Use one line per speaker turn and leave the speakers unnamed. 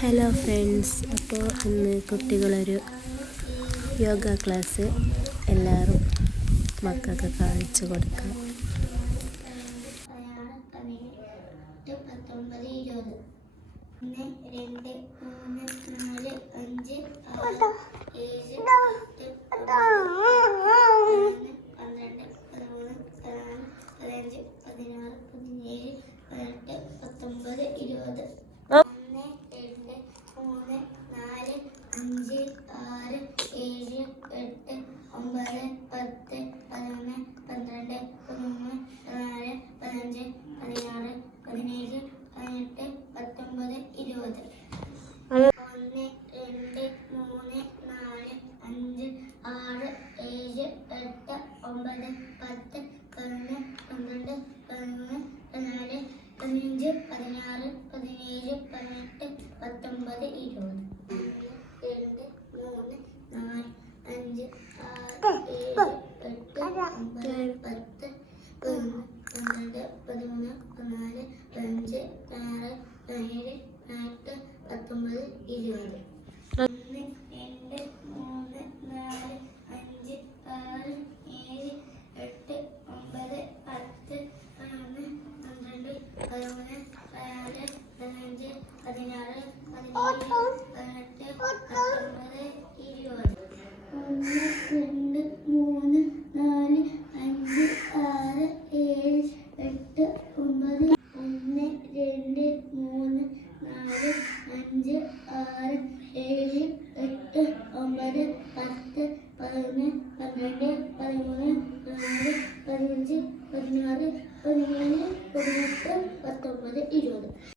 hello friends അപ്പോൾ ഇന്ന് കുട്ടികളൊരു yoga class എല്ലാവരും മക്കൾക്ക് കാണിച്ചു കൊടുക്കാം ഏഴ് പത്ത് പതിനൊന്ന് പന്ത്രണ്ട് പതിമൂന്ന് പതിനാല് പതിനഞ്ച് പതിനാറ് പതിനേഴ് പതിനെട്ട് പത്തൊമ്പത് ഇരുപത് ഒന്ന് രണ്ട് മൂന്ന് നാല് അഞ്ച് ആറ് ഏഴ് എട്ട് ഒമ്പത് പത്ത് പതിനൊന്ന് പന്ത്രണ്ട് പതിമൂന്ന് പതിനാല് പതിനഞ്ച് പതിനാറ് പതിനേഴ് പതിനെട്ട് പത്തൊമ്പത് ഇരുപത് അമ്പത് പത്ത് പന്ത്രണ്ട് പതിമൂന്ന് പതിനാല് പതിനഞ്ച് ആറ് ഏഴ് എട്ട് പത്തൊമ്പത് ഇരുപത് ഒന്ന് രണ്ട് മൂന്ന് നാല് അഞ്ച് ആറ് ഏഴ് എട്ട് പതിനാറ് പതിനേഴ് പതിനെട്ട് പത്തൊമ്പത് പതിനേഴ് പതിനെട്ട് പത്തൊമ്പത് ഇരുപത്